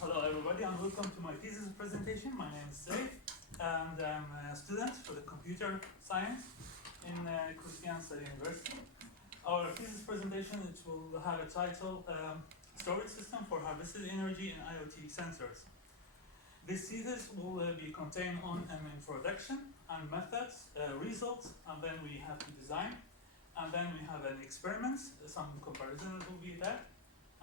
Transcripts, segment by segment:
Hello everybody and welcome to my thesis presentation. My name is Saif and I'm a student for the computer science in Kristianstad University. Our thesis presentation will have a title, Storage System for Harvested Energy and IoT Sensors. This thesis will be contained on an introduction and methods, results, and then we have to design, and then we have an experiment, some comparison will be there,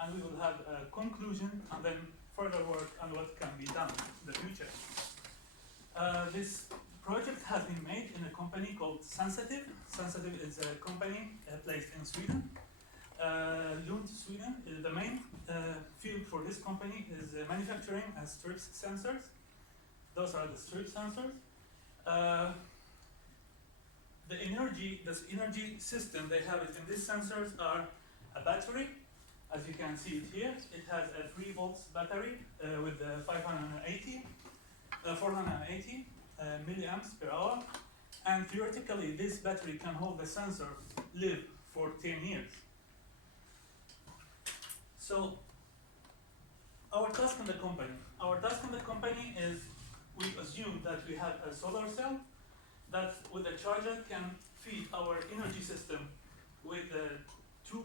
and we will have a conclusion and then further work on what can be done in the future. This project has been made in a company called Sensitive. Sensitive is a company placed in Sweden. Lund, Sweden. The main field for this company is manufacturing strip sensors. Those are the strip sensors. The energy system they have in these sensors are a battery. As you can see it here, it has a 3 volts battery with 480 milliamps per hour. And theoretically, this battery can hold the sensor live for 10 years. So, our task in the company is we assume that we have a solar cell that with a charger can feed our energy system with 0.2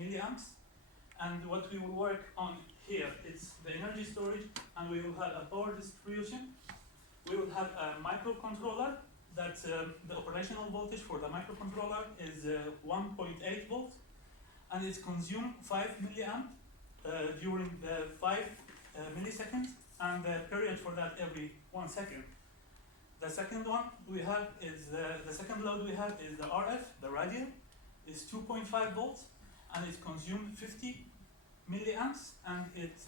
milliamps, and what we will work on here is the energy storage, and we will have a power distribution. We will have a microcontroller that the operational voltage for the microcontroller is 1.8 volts, and it consumes 5 milliamp during the 5 milliseconds, and the period for that every 1 second. The second one we have is the second load we have is the RF, the radio, is 2.5 volts, and it consumes 50 milliamps, and it's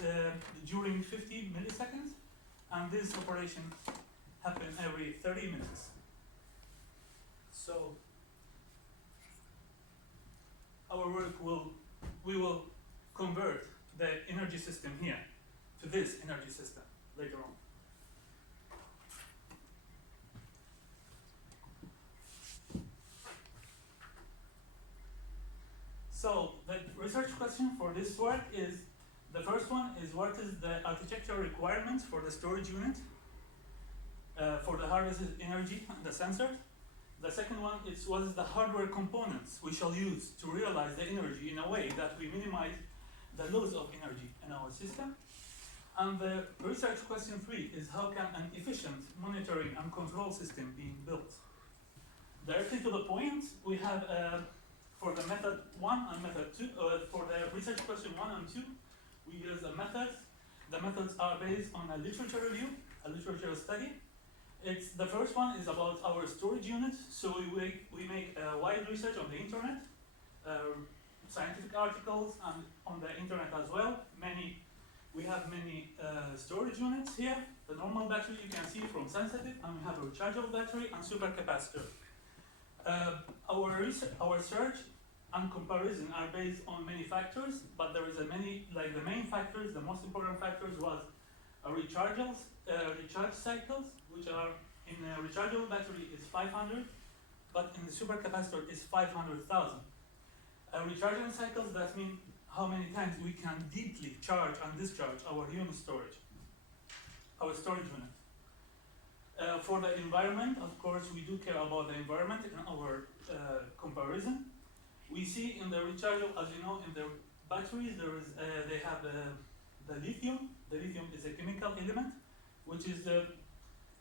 during 50 milliseconds, and this operation happens every 30 minutes. So our work we will convert the energy system here to this energy system later on. So the research question for this work is, the first one is what is the architectural requirements for the storage unit for the harvested energy and the sensor. The second one is what is the hardware components we shall use to realize the energy in a way that we minimize the loss of energy in our system. And the research question 3 is how can an efficient monitoring and control system be built. Directly to the point, we have for the method 1 and method 2, for the research question 1 and 2, we use the methods. The methods are based on a literature review, a literature study. The first one is about our storage unit. So we make wide research on the internet, scientific articles, and on the internet as well. We have many storage units here. The normal battery you can see from Sensitive, and we have a rechargeable battery and supercapacitor. Our search and comparison are based on many factors, but there is the main factors, the most important factors was recharge cycles, which are in a rechargeable battery is 500, but in the supercapacitor is 500,000. Recharging cycles, that means how many times we can deeply charge and discharge our unit storage, our storage unit. For the environment, of course, we do care about the environment in our comparison. We see in the rechargeable, as you know, in the batteries, they have the lithium. The lithium is a chemical element, which is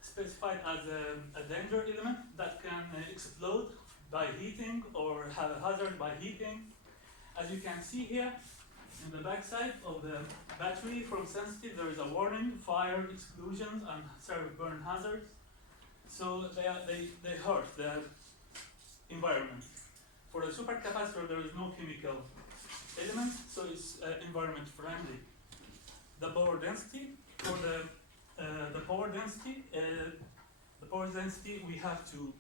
specified as a danger element that can explode by heating or have a hazard by heating. As you can see here, in the backside of the battery from sensitive, there is a warning, fire, exclusions, and self-burn hazards. So they hurt the environment. For the supercapacitor, there is no chemical elements, so it's environment friendly. The power density, for the power density we have to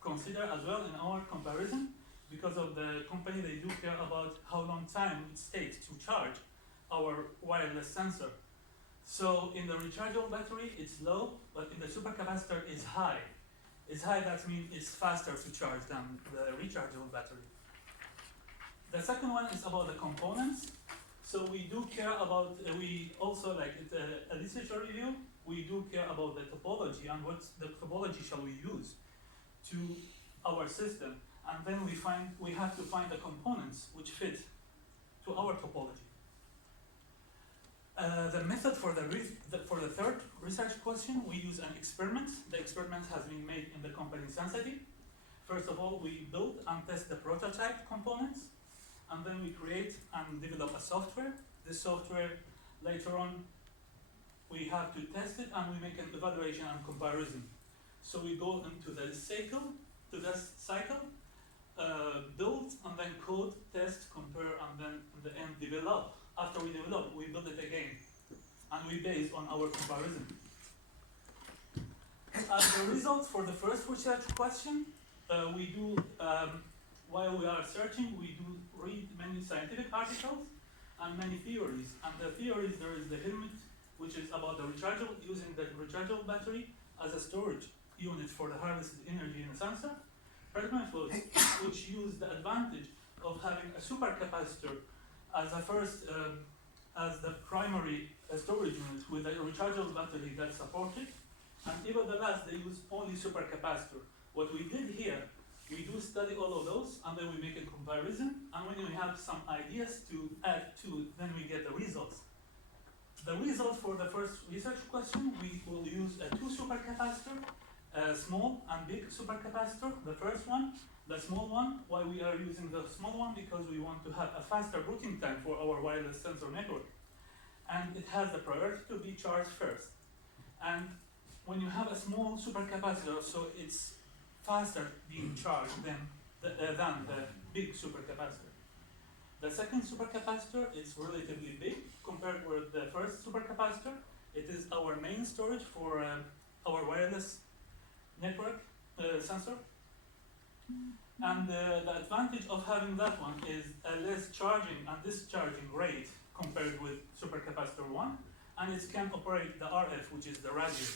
consider as well in our comparison. Because of the company, they do care about how long time it takes to charge our wireless sensor. So in the rechargeable battery, it's low, but in the supercapacitor, it's high. It's high, that means it's faster to charge than the rechargeable battery. The second one is about the components. So we do care about, we also, like a literature review, we do care about the topology and what the topology shall we use to our system. And then we have to find the components which fit to our topology. The method for the third research question, we use an experiment. The experiment has been made in the company Sensitive. First of all, we build and test the prototype components, and then we create and develop a software. This software, later on, we have to test it and we make an evaluation and comparison. So we go into the cycle, build and then code, test, compare, and then in the end develop. After we develop, we build it again, and we base on our comparison. As a result, for the first research question, we do, while we are searching, we do read many scientific articles and many theories. And the theories, there is the helmet, which is about the rechargeable, using the rechargeable battery as a storage unit for the harvested energy in the sensor. Permaflows, which use the advantage of having a supercapacitor as a first, as the primary storage unit with a rechargeable battery that support it. And nevertheless, they use only supercapacitor. What we did here, we do study all of those, and then we make a comparison. And when we have some ideas to add to, then we get the results. The result for the first research question, we will use a two supercapacitor, a small and big supercapacitor. The first one, the small one. Why we are using the small one? Because we want to have a faster booting time for our wireless sensor network. And it has the priority to be charged first. And when you have a small supercapacitor, so it's faster being charged than the big supercapacitor. The second supercapacitor is relatively big compared with the first supercapacitor. It is our main storage for our wireless network sensor. And the advantage of having that one is a less charging and discharging rate compared with supercapacitor 1, and it can operate the RF, which is the radio.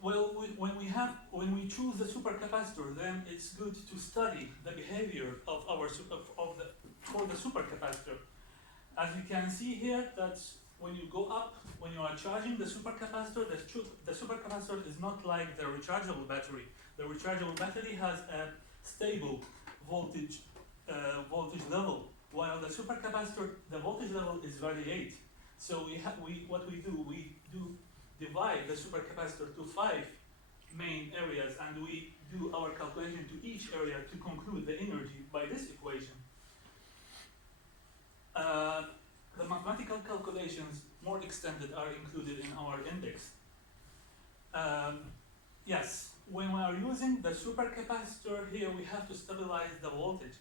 Well, when we choose the supercapacitor, then it's good to study the behavior of for the supercapacitor. As you can see here, that when you go up, when you are charging the supercapacitor, the supercapacitor is not like the rechargeable battery. The rechargeable battery has a stable voltage level, while the supercapacitor, the voltage level is variate. So what we do divide the supercapacitor to 5 main areas, and we do our calculation to each area to conclude the energy by this equation. The mathematical calculations, more extended, are included in our index. Yes, when we are using the supercapacitor here, we have to stabilize the voltage.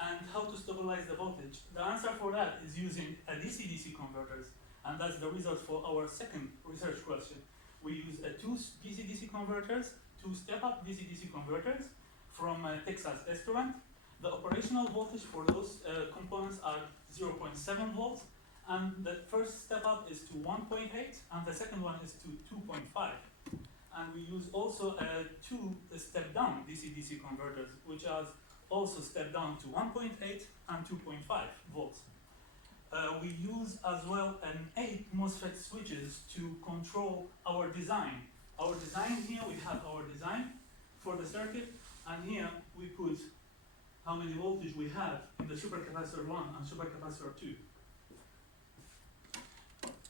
And how to stabilize the voltage? The answer for that is using a DC-DC converters. And that's the result for our second research question. We use two DC-DC converters, 2 step-up DC-DC converters from Texas Instruments. The operational voltage for those components are 0.7 volts, and the first step-up is to 1.8, and the second one is to 2.5. And we use also 2 step-down DC-DC converters, which are also step down to 1.8 and 2.5 volts. We use as well an 8 MOSFET switches to control our design. Our design here, we have our design for the circuit, and here we put how many voltage we have in the supercapacitor 1 and supercapacitor 2.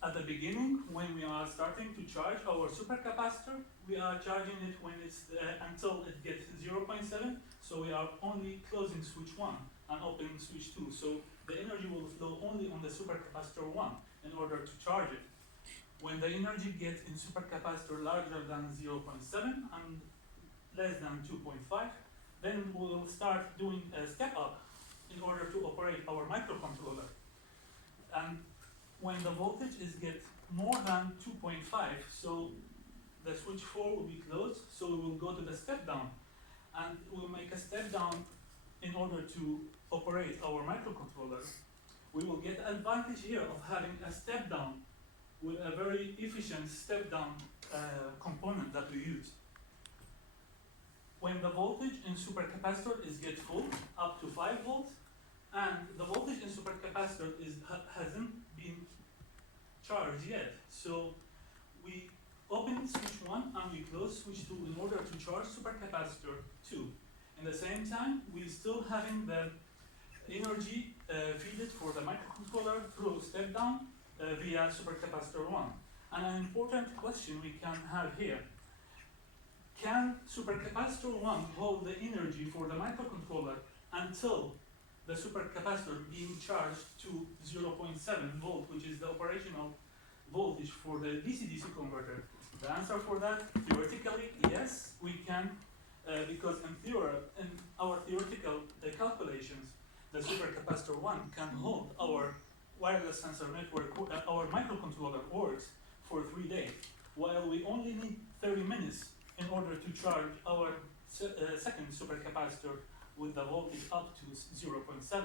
at the beginning, when we are starting to charge our supercapacitor, we are charging it when it's until it gets 0.7. So we are only closing switch 1 and opening switch 2. So the energy will flow only on the supercapacitor 1 in order to charge it. When the energy gets in supercapacitor larger than 0.7 and less than 2.5, then we'll start doing a step up in order to operate our microcontroller. And when the voltage is get more than 2.5, so the switch 4 will be closed, so we will go to the step down. And we'll make a step down in order to operate our microcontroller. We will get advantage here of having a step down with a very efficient step down component that we use. When the voltage in supercapacitor is get full, up to 5 volts, and the voltage in supercapacitor hasn't been charged yet. So we open switch 1 and we close switch 2 in order to charge supercapacitor 2. In the same time, we still having the energy feeded for the microcontroller through step down via supercapacitor 1. And an important question we can have here: can supercapacitor 1 hold the energy for the microcontroller until the supercapacitor being charged to 0.7 volt, which is the operational voltage for the DC-DC converter? The answer for that, theoretically, yes, we can, because in our theoretical calculations, the supercapacitor 1 can hold our wireless sensor network, our microcontroller works for 3 days, while we only need 30 minutes in order to charge our second supercapacitor with the voltage up to 0.7.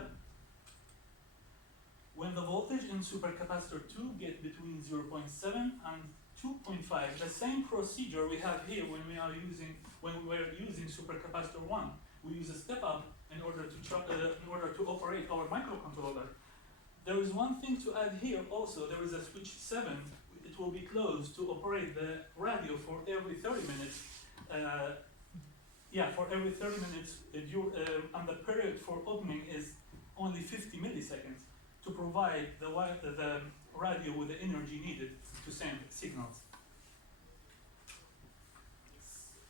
When the voltage in supercapacitor 2 get between 0.7 and 2.5, the same procedure we have here when we were using supercapacitor 1. We use a step up in order to operate our microcontroller. There is one thing to add here also. There is a switch 7. It will be closed to operate the radio for every 30 minutes. For every 30 minutes, and the period for opening is only 50 milliseconds to provide the radio with the energy needed to send signals.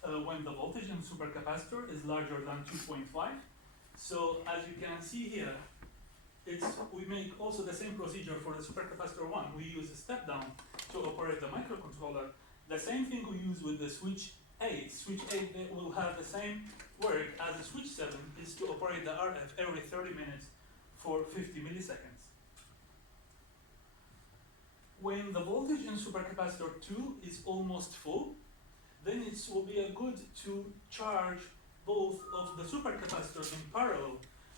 When the voltage in supercapacitor is larger than 2.5, so as you can see here, we make also the same procedure for the supercapacitor 1. We use a step down to operate the microcontroller. The same thing we use with the switch 8. Switch 8 will have the same work as the switch 7, is to operate the RF every 30 minutes for 50 milliseconds. When the voltage in supercapacitor 2 is almost full, then it will be good to charge both of the supercapacitors in parallel.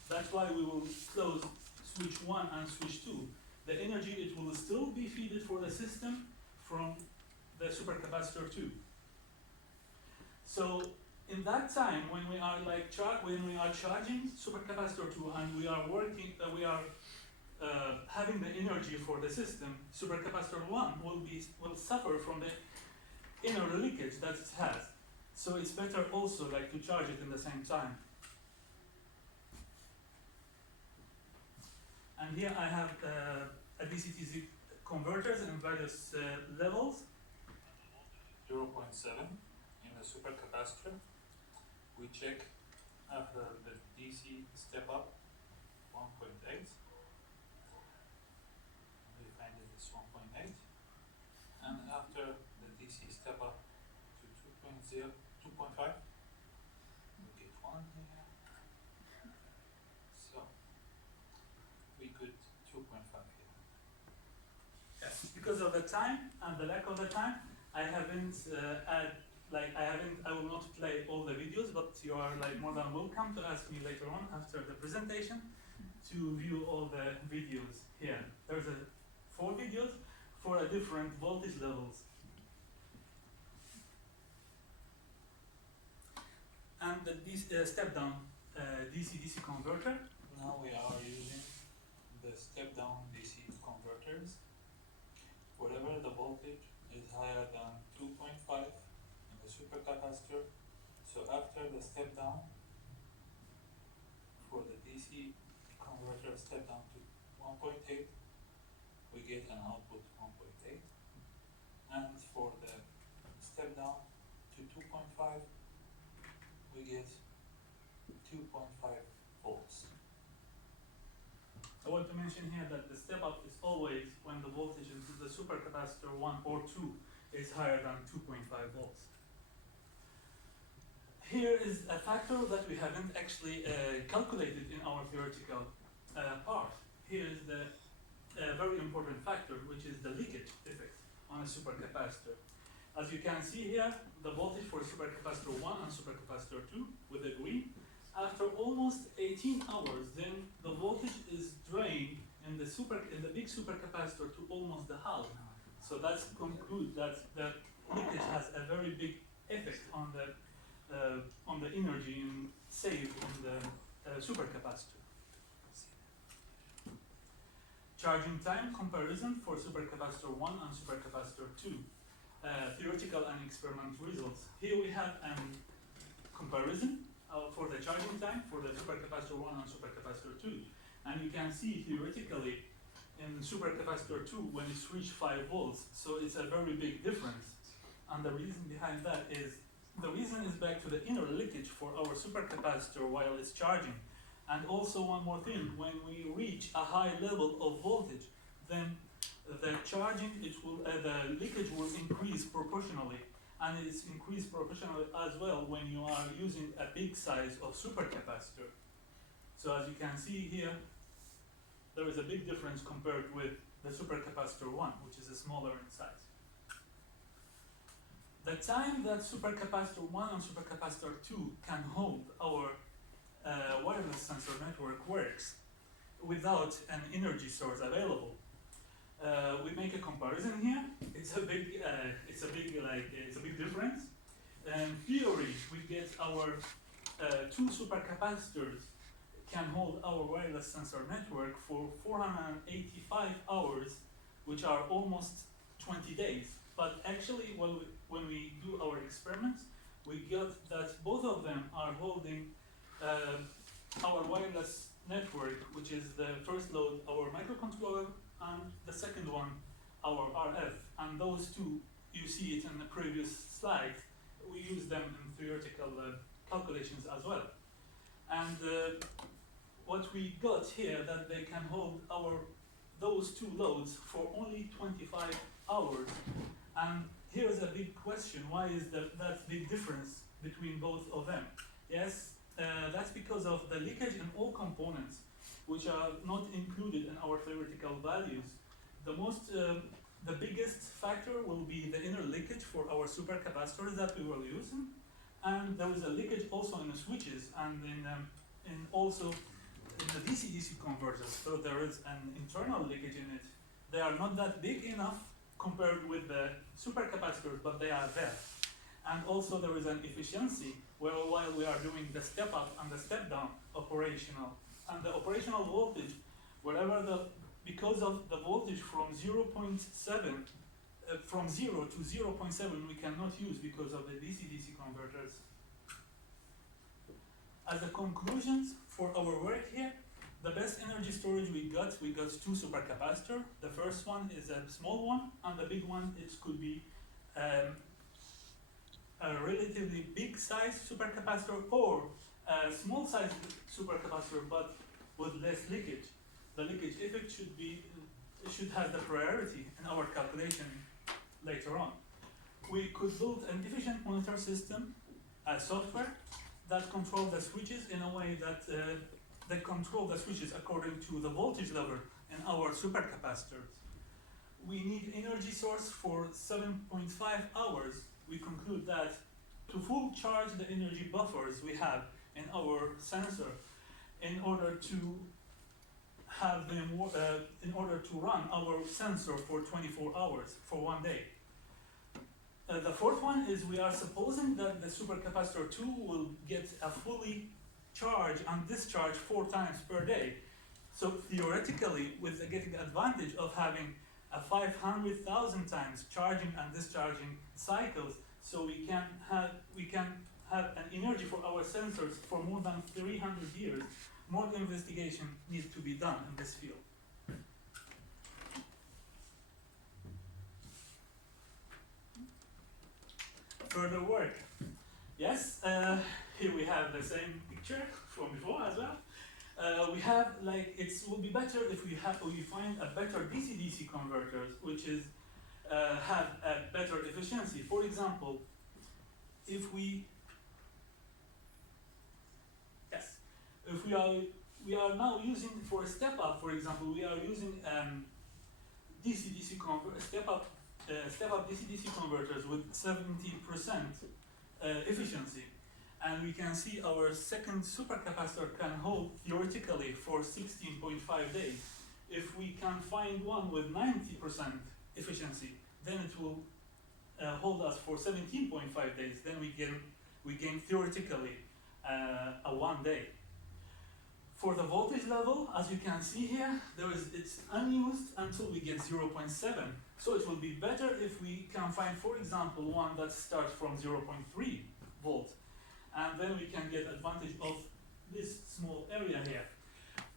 That's why we will close switch 1 and switch 2. The energy, it will still be fed for the system from the supercapacitor 2. So in that time, when we are charging supercapacitor 2 and we are working, having the energy for the system, supercapacitor 1 will suffer from the inner leakage that it has. So it's better also to charge it in the same time. And here I have a DC-DC converters in various levels. 0.7 in the supercapacitor. We check after the DC step up 1.8. We find it is 1.8. And after the DC step up to 2.5, we get 1 here. So we could 2.5 here. Yes, because of the time and the lack of the time, I will not play all the videos, but you are more than welcome to ask me later on after the presentation to view all the videos here. There's 4 videos for different voltage levels. And the step down DC-DC converter. Now we are using the step down DC converters. Wherever the voltage is higher than 2.5 in the supercapacitor, so after the step down for the DC converter step down to 1.8, we get an output 1.8. and for the step down to 2.5, we get 2.5 volts. I want to mention here that the step up is always when the voltage into the supercapacitor 1 or 2 is higher than 2.5 volts. Here is a factor that we haven't actually calculated in our theoretical part. Here is the very important factor, which is the leakage effect on a supercapacitor. As you can see here, the voltage for supercapacitor 1 and supercapacitor 2 with the green, after almost 18 hours, then the voltage is drained in the big supercapacitor to almost the half. So that's conclude that the leakage has a very big effect on the energy saved in the supercapacitor. Charging time comparison for supercapacitor 1 and supercapacitor 2. Theoretical and experimental results. Here we have a comparison for the charging time for the supercapacitor 1 and supercapacitor 2. And you can see theoretically in supercapacitor 2 when it's reached 5 volts, so it's a very big difference. And the reason behind that is, the reason is back to the inner leakage for our supercapacitor while it's charging. And also one more thing, when we reach a high level of voltage, then the charging, the leakage will increase proportionally. And it's increased proportionally as well when you are using a big size of supercapacitor. So as you can see here, there is a big difference compared with the supercapacitor 1, which is smaller in size. The time that supercapacitor 1 and supercapacitor 2 can hold our wireless sensor network works without an energy source available. We make a comparison here. It's a big difference. In theory, we get our 2 supercapacitors can hold our wireless sensor network for 485 hours, which are almost 20 days. But actually, when we do our experiments, we get that both of them are holding our wireless network, which is the first load, our microcontroller, and the second one, our RF. And those two, you see it in the previous slide, we use them in theoretical calculations as well. And what we got here, that they can hold those 2 loads for only 25 hours. And here's a big question, why is that big difference between both of them? Yes, that's because of the leakage in all components, which are not included in our theoretical values. The biggest factor will be the inner leakage for our supercapacitors that we were using, and there is a leakage also in the switches and also in the DC-DC converters. So there is an internal leakage in it. They are not that big enough compared with the supercapacitors, but they are there. And also there is an efficiency while we are doing the step up and the step down operational. And the operational voltage, because of the voltage from 0.7, from 0 to 0.7 we cannot use because of the DC-DC converters. As a conclusions for our work here, the best energy storage we got 2 supercapacitors. The first one is a small one, and the big one could be a relatively big size supercapacitor or a small size supercapacitor but with less leakage. The leakage effect should have the priority in our calculation later on. We could build an efficient monitor system, a software that controls the switches in a way that they control the switches according to the voltage level in our supercapacitors. We need energy source for 7.5 hours. We conclude that to full charge the energy buffers we have in our sensor in order to have them in order to run our sensor for 24 hours for 1 day. The fourth one is we are supposing that the supercapacitor 2 will get a fully charge and discharge 4 times per day. So theoretically, with getting the advantage of having a 500,000 times charging and discharging cycles, so we can have an energy for our sensors for more than 300 years. More investigation needs to be done in this field. further work. Yes, here we have the same picture from before as well. We have like it will be better if we find a better DC-DC converters, which is have a better efficiency. For example, if we are now using for a step up, for example, we are using DC-DC step up DC-DC converters with 70% efficiency, and we can see our second supercapacitor can hold theoretically for 16.5 days. If we can find one with 90% efficiency, then it will hold us for 17.5 days. Then we gain theoretically a 1 day. For the voltage level, as you can see here, it's unused until we get 0.7. So it will be better if we can find, for example, one that starts from 0.3 volts, and then we can get advantage of this small area here.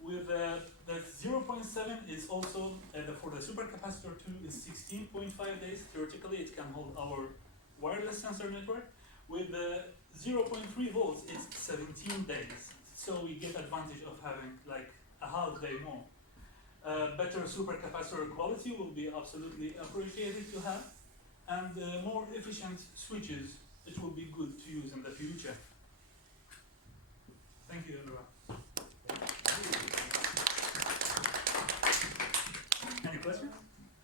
With the 0.7 is also for the supercapacitor 2 is 16.5 days. Theoretically, it can hold our wireless sensor network. With the 0.3 volts, it's 17 days. So we get advantage of having like a half day more. Better supercapacitor quality will be absolutely appreciated to have, and more efficient switches, it will be good to use in the future. Thank you, everyone. Any questions?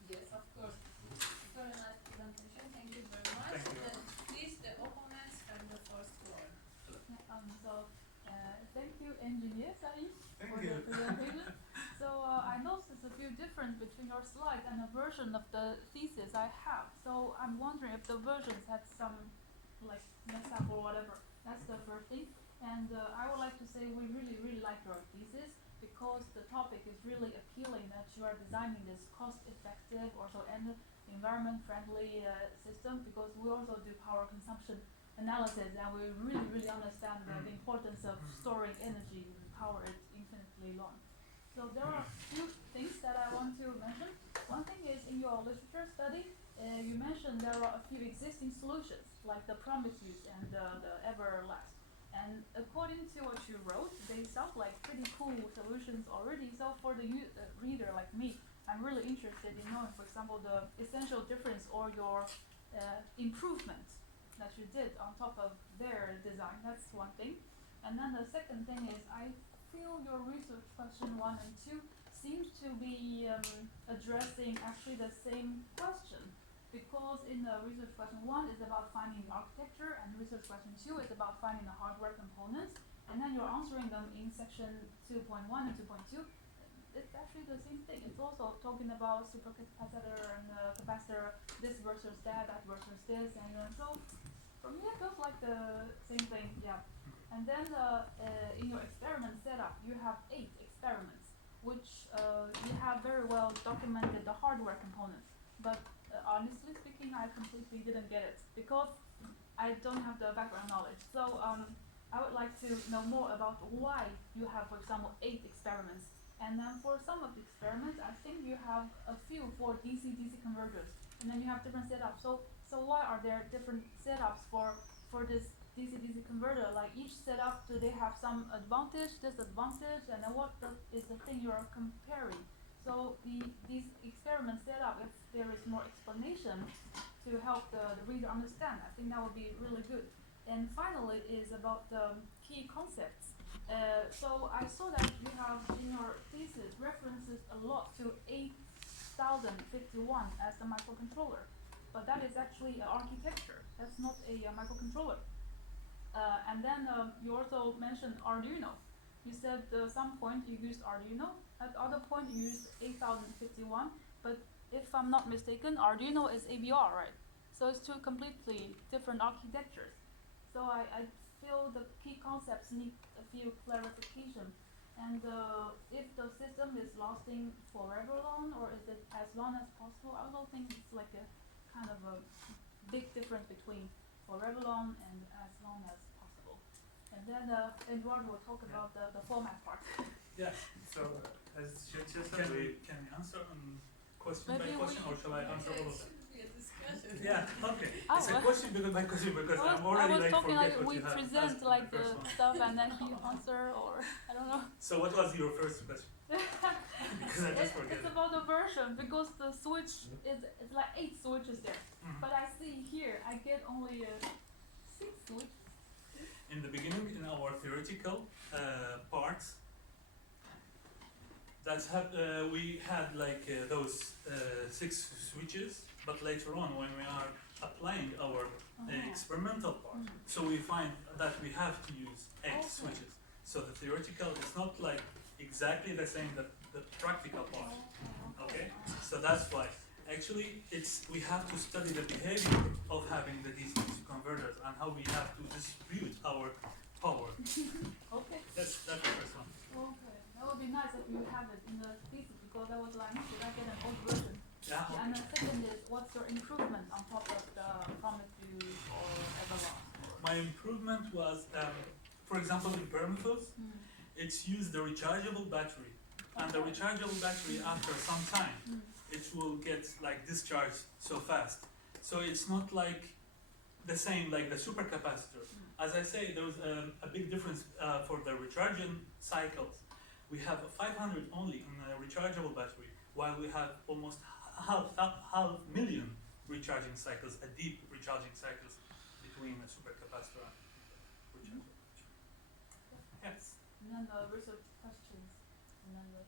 Yes, of course. Very nice presentation. Thank you very much. Thank you. Please, the opponents from the first floor. Thank you, engineer Saeed, Thank for you. the presentation. So I noticed a few difference between your slide and a version of the thesis I have. So I'm wondering if the versions had some like mess up or whatever. That's the first thing. And I would like to say we really like your thesis because the topic is really appealing that you are designing this cost-effective, also environment-friendly system, because we also do power consumption analysis, and we really understand the importance of storing energy and power it infinitely long. So there are a few things that I want to mention. One thing is in your literature study, you mentioned there are a few existing solutions, like the Prometheus and the Everlast. And according to what you wrote, they sound like pretty cool solutions already. So for the reader like me, I'm really interested in knowing, for example, the essential difference or your improvement that you did on top of their design. That's one thing. And then the second thing is I feel your research question 1 and 2 seems to be addressing actually the same question, because in the research question 1 is about finding the architecture, and research question 2 is about finding the hardware components, and then you're answering them in section 2.1 and 2.2. It's actually the same thing. It's also talking about supercapacitor and capacitor, this versus that versus this, and so for me it feels like the same thing, yeah. And then in your experiment setup, you have 8 experiments, which you have very well documented the hardware components. But honestly speaking, I completely didn't get it because I don't have the background knowledge. So I would like to know more about why you have, for example, 8 experiments. And then for some of the experiments, I think you have a few for DC-DC converters, and then you have different setups. So why are there different setups for this DC-DC converter? Like each setup, do they have some advantage, disadvantage, and then what is the thing you're comparing? So these experiments setup, if there is more explanation to help the reader understand, I think that would be really good. And finally is about the key concepts. So I saw that you have in your thesis references a lot to 8051 as a microcontroller, but that is actually an architecture. That's not a microcontroller. And then you also mentioned Arduino. You said at some point you used Arduino, at other point you used 8051, but if I'm not mistaken, Arduino is ABR, right? So it's two completely different architectures. So I feel the key concepts need a few clarification. And if the system is lasting forever long, or is it as long as possible? I also think it's like a kind of a big difference between forever long and as long as possible. And then Eduardo will talk about the format part. Yeah, so as she said, can we answer on question by question, or shall I answer all of them? It should be a discussion. question. Yeah, okay. Oh, It's a question because my question because I'm I already was like talking forget like what we you have present asked in like the the first one. stuff and then he answer or I don't know. So what was your first question? Because I just forget It's it. about the version because the switch is it's like 8 switches there. Mhm. But I see here I get only 6 switches. In the beginning, in our theoretical parts, we had like those 6 switches, but later on when we are applying our experimental part, so we find that we have to use 8 Okay. switches. So the theoretical is not like exactly the same that the practical part. Okay, so that's why. Actually, we have to study the behavior of having the DC-DC converters and how we have to distribute our power. Okay. That's the first one. Okay. That would be nice if you have it in the thesis because I was like, should I get an old version? Yeah. Yeah, and the second is what's your improvement on top of the Prometheus or Avalon? My improvement was, for example, in Prometheus, it's used the rechargeable battery, and the rechargeable battery after some time, it will get like discharged so fast. So it's not like the same like the supercapacitor. As I say, there was a big difference for the recharging cycles. We have 500 only in a rechargeable battery, while we have almost half million recharging cycles, a deep recharging cycles between a supercapacitor and rechargeable battery. Yes. And then the research questions, and then the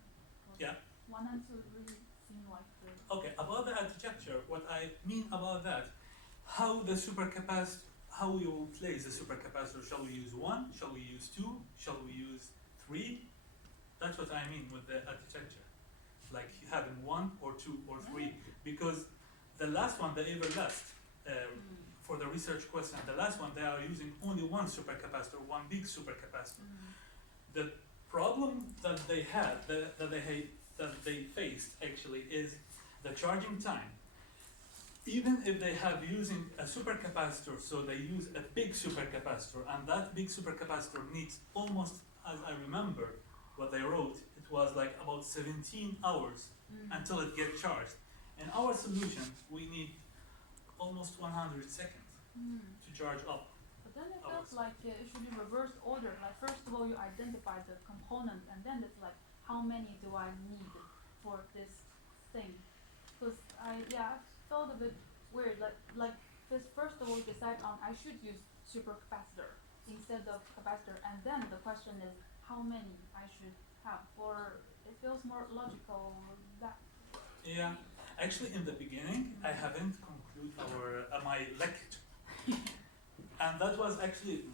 Yeah. 1 and 2 really seem like the Okay, about the architecture, what I mean about that, how we will place the supercapacitor. Shall we use 1? Shall we use 2? Shall we use 3? That's what I mean with the architecture. Like having 1 or 2 or 3. Because the last one, the Everlast, for the research question, the last one, they are using only 1 supercapacitor, 1 big supercapacitor. The problem that they had, that they faced actually is the charging time. Even if they have using a supercapacitor, so they use a big supercapacitor, and that big supercapacitor needs almost, as I remember what they wrote, it was like about 17 hours until it gets charged. In our solution, we need almost 100 seconds to charge up. But then it feels like it should be reverse order. Like first of all, you identify the component, and then it's like, how many do I need for this thing? Because I felt a bit weird. Like this first of all, decide on I should use supercapacitor instead of capacitor, and then the question is how many I should have. Or it feels more logical that. Yeah, actually, in the beginning, I haven't concluded my lecture. And that was actually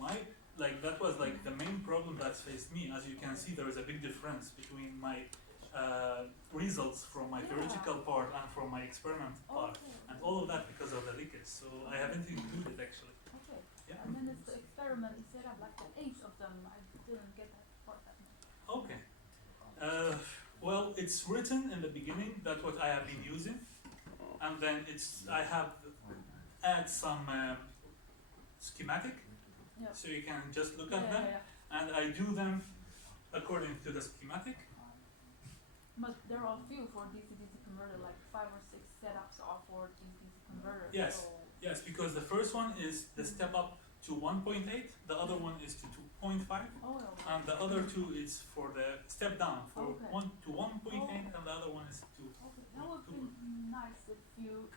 the main problem that faced me. As you can see, there is a big difference between my results from my theoretical part and from my experiment part. And all of that because of the leakage. So I haven't included actually. Okay. Yeah. And then it's the experiment instead of like the age of them. I didn't get that part that much. Okay. Well, it's written in the beginning. That's what I have been using. And then I have add some schematic, so you can just look at them, and I do them according to the schematic. But there are a few for DC-DC converter, like 5 or 6 setups are for DC-DC converter. Yes. So Yes, because the first one is the step up to 1.8, the other one is to 2.5, and the other 2 is for the step down for 1 to 1.8, and the other one is 2. Okay, that would be nice if you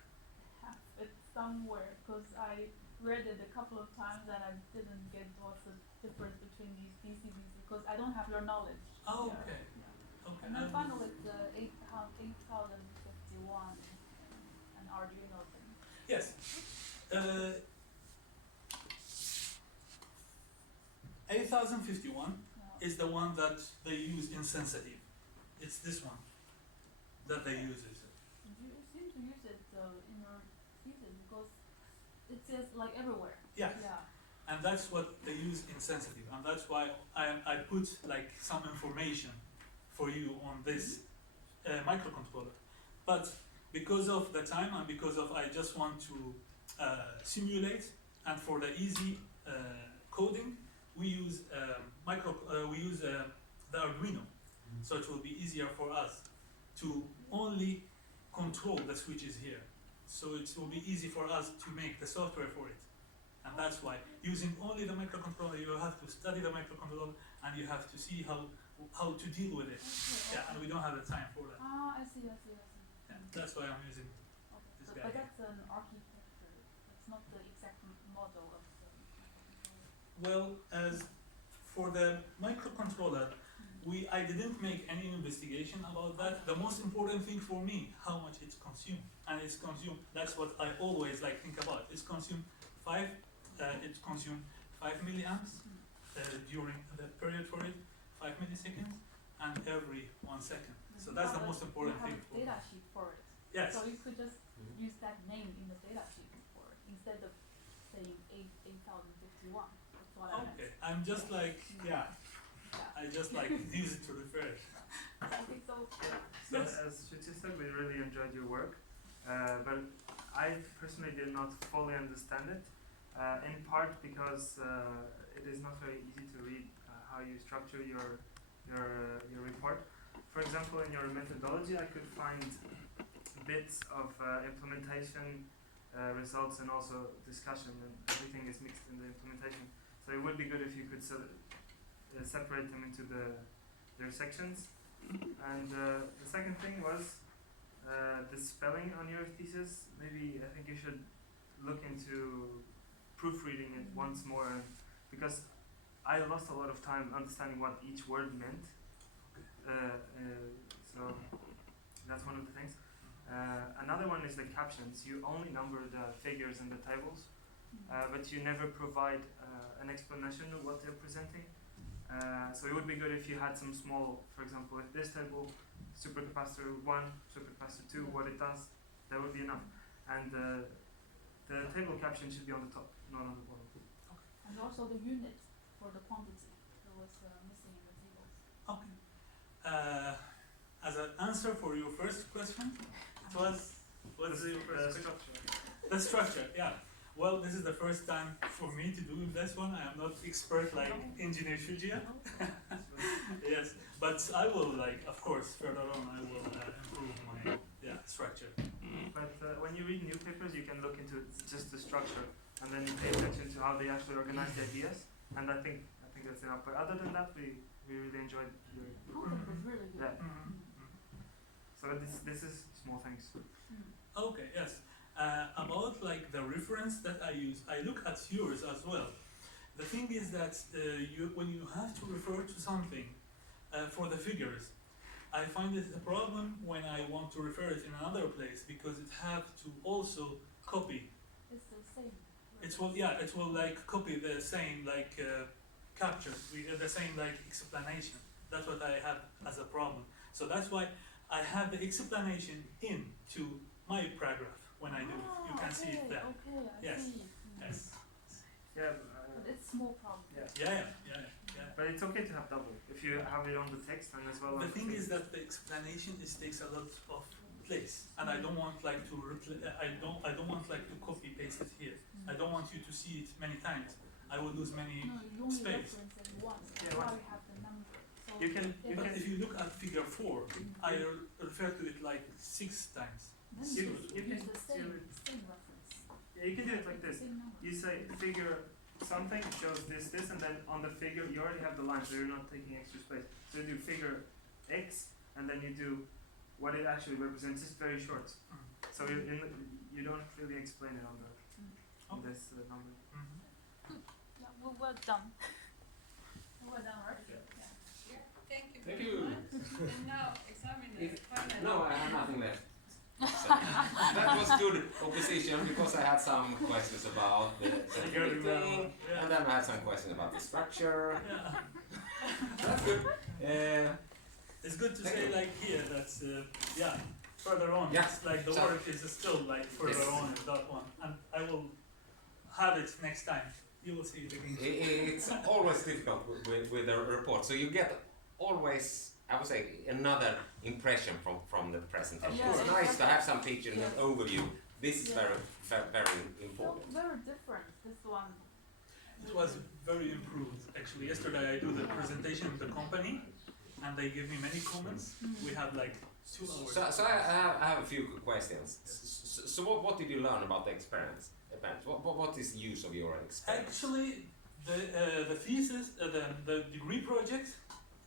have it somewhere, because I read it a couple of times and I didn't get what's the difference between these DCDs because I don't have your knowledge. Oh, Yeah. okay. Yeah. Okay. And then finally the 8051 and Arduino thing. Yes. 8051 is the one that they use in sensitive. It's this one that they use it. You seem to use it in your thesis because it says like everywhere. Yes. Yeah. And that's what they use in sensitive, and that's why I put like some information for you on this microcontroller. But because of the time and because of I just want to simulate, and for the easy coding, we use the Arduino, so it will be easier for us to only control the switches here. so it will be easy for us to make the software for it. And that's why using only the microcontroller, you have to study the microcontroller and you have to see how to deal with it. Okay, Yeah, and we don't have the time for that. Ah, I see. Yeah, that's why I'm using. Okay, This so, guy but here. that's an architecture. It's not the exact model of the microcontroller. Well, as for the microcontroller, I didn't make any investigation about that. The most important thing for me, how much it's consumed, and it's consumed. That's what I always think about. It's consumed 5 milliamps during the period for it, 5 milliseconds, and every 1 second. So that's the most important thing for You me. have a data sheet for it. Yes. So you could just use that name in the data sheet for it instead of saying 8051. That's what I meant. Okay. I'm just Yeah. I just use it to refer it. Okay, so So Yes. as Shuchi said, we really enjoyed your work, but I personally did not fully understand it, in part because it is not very easy to read how you structure your report. For example, in your methodology, I could find bits of implementation results and also discussion, and everything is mixed in the implementation. So it would be good if you could separate them into their sections. And the second thing was the spelling on your thesis. Maybe I think you should look into proofreading it once more, because I lost a lot of time understanding what each word meant. So that's one of the things. Another one is the captions. You only number the figures in the tables, but you never provide an explanation of what they're presenting. So it would be good if you had some small, for example, if this table, supercapacitor 1, supercapacitor 2, what it does, that would be enough. And the table caption should be on the top, not on the bottom. and also the unit for the quantity that was missing in the tables. Okay. As an answer for your first question, it was what's your first question? Structure. The structure, yeah. Well, this is the first time for me to do this one. I am not expert like engineer Shuji. Yes, but I will of course, further on I will improve my structure. But when you read new papers, you can look into just the structure, and then you pay attention to how they actually organize the ideas. And I think that's enough. But other than that, we really enjoyed your Content was really good. Yeah. So this is small things. Okay, yes. About the reference that I use, I look at yours as well. The thing is that when you have to refer to something for the figures, I find it a problem when I want to refer it in another place because it have to also copy. It's the same. It will copy the same captures, the same explanation. That's what I have as a problem. So that's why I have the explanation into my paragraph when I do it. You can see it there. Okay, I Yes. see. Yes. Yeah. But it's small problem. Yeah. Yeah. But it's okay to have double if you have it on the text and as well. The on thing the is that the explanation takes a lot of place, and I don't want I don't want to copy paste it here. I don't want you to see it many times. I will lose many. No, you only space. reference it once. Yeah, That's why once. we have the number. So You can But if you look at figure 4, I refer to it 6 times. then you you can use the do it. same reference. Yeah, you can do it like this. Same number. You say figure something shows this, and then on the figure you already have the line, so you're not taking extra space. So you do figure X, and then you do what it actually represents. It's very short, so you don't really explain it on this number. Yeah, well done. Well done, right? Yeah. Yeah. Thank you Thank very you. much. And now, examiner, finally. No, I have nothing left. So, that was good opposition because I had some questions about the thing, and then I had some questions about the structure. Yeah. That's good. It's good to Thank say you. here that further on, Yeah. it's the So- work is still further Yes. on in that one, and I will have it next time. You will see it again. It's always difficult with a report, so you get always, I would say, another impression from the presentation. Yeah, It's nice to have some picture and an Yeah. overview. This is Yeah. very So important. very different. This one. It was very improved. Actually, yesterday I do the presentation of the company, and they give me many comments. We had 2 hours. So I have a few questions. So what did you learn about the experiments? What is the use of your experiments? Actually, the thesis, the degree project,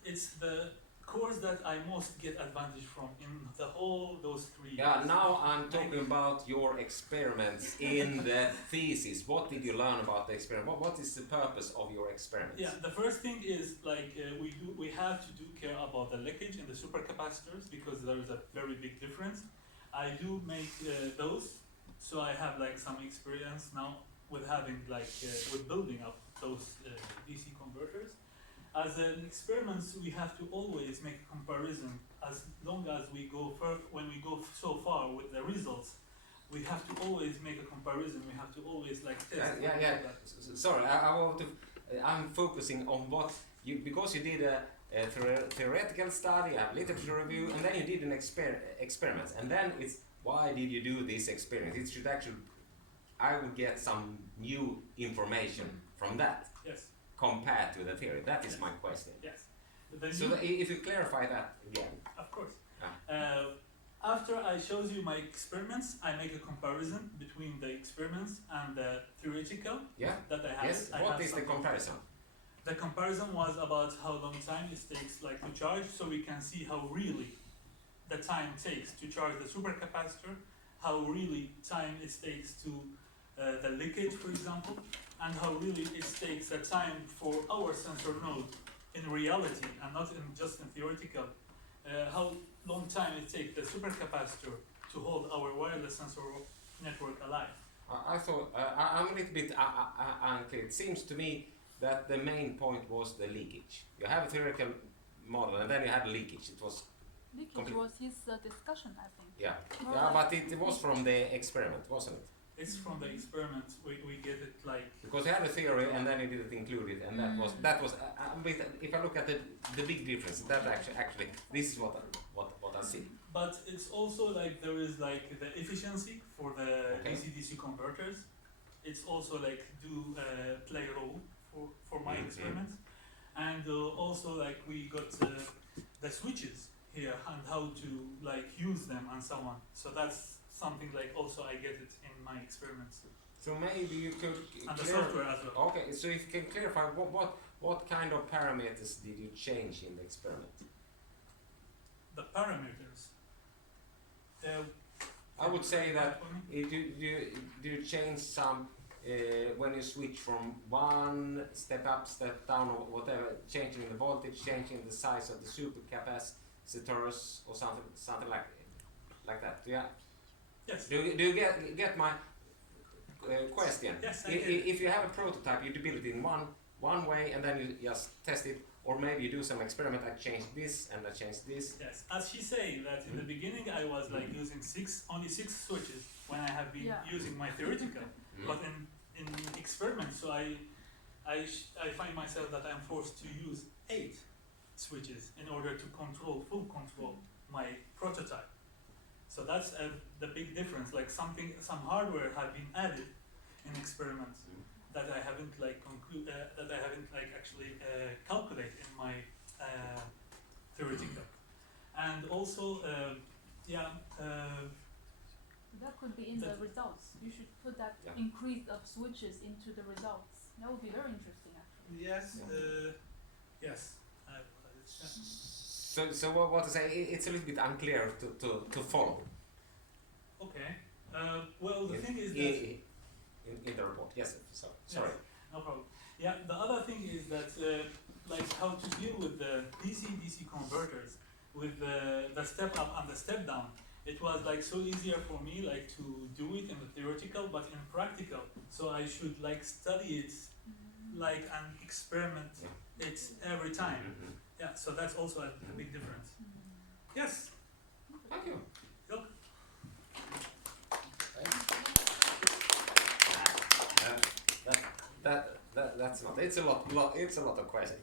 it's the course that I most get advantage from in the whole those 3 years. Yeah, now I'm talking about your experiments in the thesis. What did you learn about the experiment? What is the purpose of your experiments? Yeah, the first thing is like we have to do care about the leakage in the supercapacitors because there is a very big difference. I do make those, so I have like some experience now with having like with building up those DC converters. As an experiment, we have to always make a comparison. As long as we go when we go so far with the results, we have to always make a comparison. We have to always like test. Yeah. Sorry, I want to. I'm focusing on what you, because you did a theoretical study, a literature review, and then you did an experiment, and then it's why did you do this experiment? It should actually, I would get some new information from that. Yes. Compared to the theory, that is my question. Yes. So if you clarify that again. Of course. Yeah. After I shows you my experiments, I make a comparison between the experiments and the theoretical that I have. Yes. What is the comparison? The comparison was about how long time it takes like to charge, so we can see how really the time takes to charge the supercapacitor, how really time it takes to the leakage, for example, and how really it takes a time for our sensor node in reality and not in just in theoretical. How long time it takes the supercapacitor to hold our wireless sensor network alive. I thought I'm a little bit unclear. It seems to me that the main point was the leakage. You have a theoretical model, and then you had leakage. It was Leakage was his discussion, I think. yeah, More yeah, like- but it was from the experiment, wasn't it? It's from the experiment, we get it like... Because you had a theory and then you didn't include it, and that was if I look at the big difference, that actually this is what I see. But it's also like there is like the efficiency for the Okay. DC-DC converters. It's also like play a role for my experiment. And also like we got the switches here and how to like use them and so on. So that's something like also I get it in my experiments. So maybe you could And the software as well. Okay, so if you can clarify what kind of parameters did you change in the experiment? The parameters. I would say that do you change some when you switch from one step up, step down, or whatever, changing the voltage, changing the size of the supercapacitors, or something like that? Yeah. Yes. Do you get my question? Yes, I get it. If you have a prototype, you build it in one way, and then you just test it, or maybe you do some experiment. I change this and I change this. Yes, as she's saying that in the beginning I was like using only six switches when I have been using my theoretical, but in experiments, so I find myself that I'm forced to use 8 switches in order to full control my prototype. So that's the big difference. Like some hardware have been added in experiments that I haven't actually calculate in my theoretical. And also, that could be in the results. You should put that increase of switches into the results. That would be very interesting, actually. yes, yes. So what to say? It's a little bit unclear to follow. Okay. Well, the thing is that in the report. Yes. So sorry. Yes, no problem. Yeah. The other thing is that like how to deal with the DC-DC converters with the step up and the step down. It was like so easier for me like to do it in the theoretical, but in practical. So I should like study it like and experiment it every time. Yeah. So that's also a big difference. Yes. Thank you. Look. That's not. It's a lot of questions.